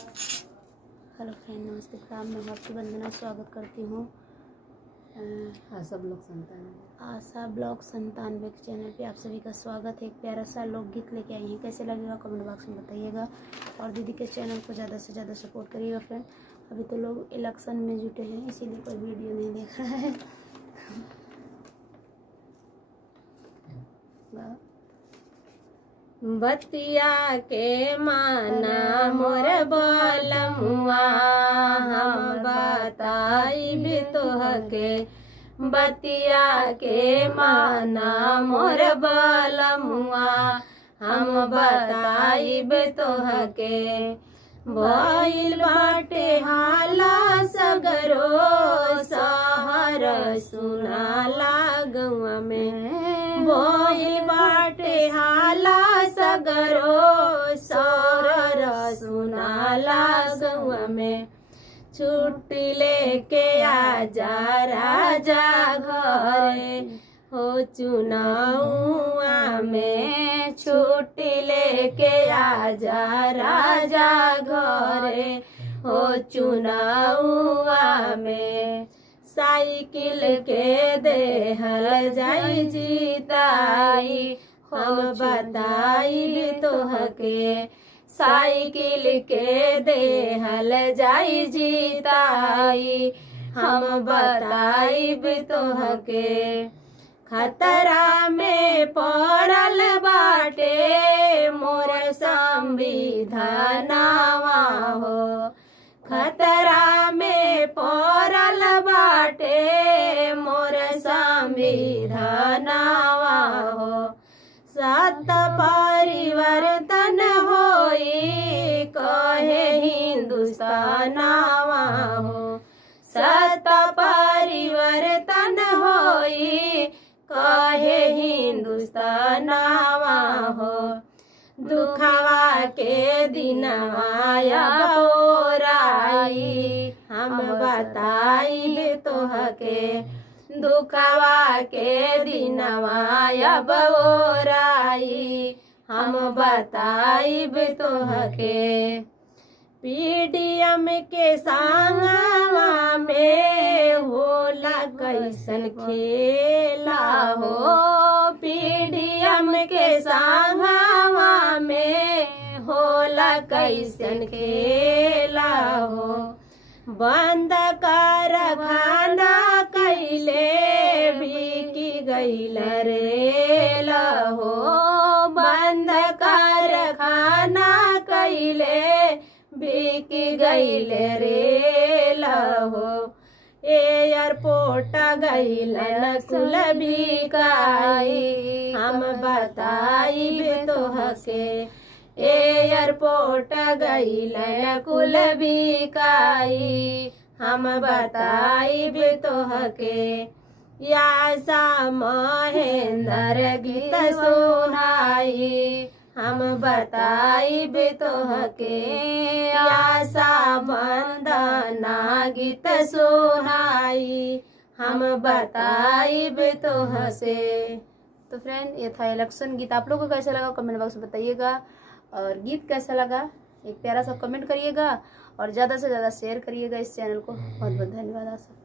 Hello friend, नमस्ते, प्रणाम। मैं आपकी वंदना स्वागत करती हूँ आशा ब्लॉग 97 के चैनल पे आप सभी का स्वागत है। एक प्यारा सा लोकगीत लेके आई हैं, कैसे लगेगा कमेंट बॉक्स में बताइएगा और दीदी के चैनल को ज़्यादा से ज़्यादा सपोर्ट करिएगा फ्रेंड। अभी तो लोग इलेक्शन में जुटे हैं, इसीलिए कोई वीडियो नहीं देख रहा है। बतिया के माना मोर बलमुआ, हम बताइब तोहके। बतिया के माना मोर बलमुआ, हम बताइब तोहके। भइल बाटे हाला सगरो, सहर सुनाला गौआ में। भइल बाटे हाला सगरो, सहर सुनाला गौआ में। छुट्टी लेके आजा राजा घरे, हो चुनाउआ में। छुट्टी लेके आजा राजा घरे, हो चुनाउआ में। साइकिल के देहल जाई जीताई, हम बताइब तोहके। साइकिल के देहल जाई जीताई, हम बताइब तोहके। खतरा में पड़ल बाटे मोर संविधानवा हो। खतरा में पड़ल बाटे मोर संविधानवा हो। सत परिवर्तन होई कहे हिंदुस्तानवा हो। सत परिवर्तन होई कहे हिंदुस्तानवा हो। दुखवा के दिनवा ओराई, हम बताइब तोहके। दुखवा के दिनवा ओराई, हम बताइब तोहके। पीडीएम के संगवा में होला कैसन खेला हो। पीडीएम के संगवा में होला कैसन खेला हो। बंद कर खाना कैले बिकी गईल रेल हो। बंद कर खाना कैले बिकी गईल रेल हो। एयरपोर्ट गईल कुल बिकाई, हम बताइब तोहके। एयरपोर्ट गईल कुल बिकाई, हम बताइब तोहके। आशा महेंद्र गीत सुनाई, हम बताइब तोहके। आशा वंदना गीत सुनाई, हम बताइब तोहसे। तो फ्रेंड, ये था इलेक्शन गीत। आप लोगों को कैसा लगा कमेंट बॉक्स में बताइएगा और गीत कैसा लगा एक प्यारा सा कमेंट करिएगा और ज़्यादा से ज़्यादा शेयर करिएगा इस चैनल को। बहुत बहुत धन्यवाद आप सब।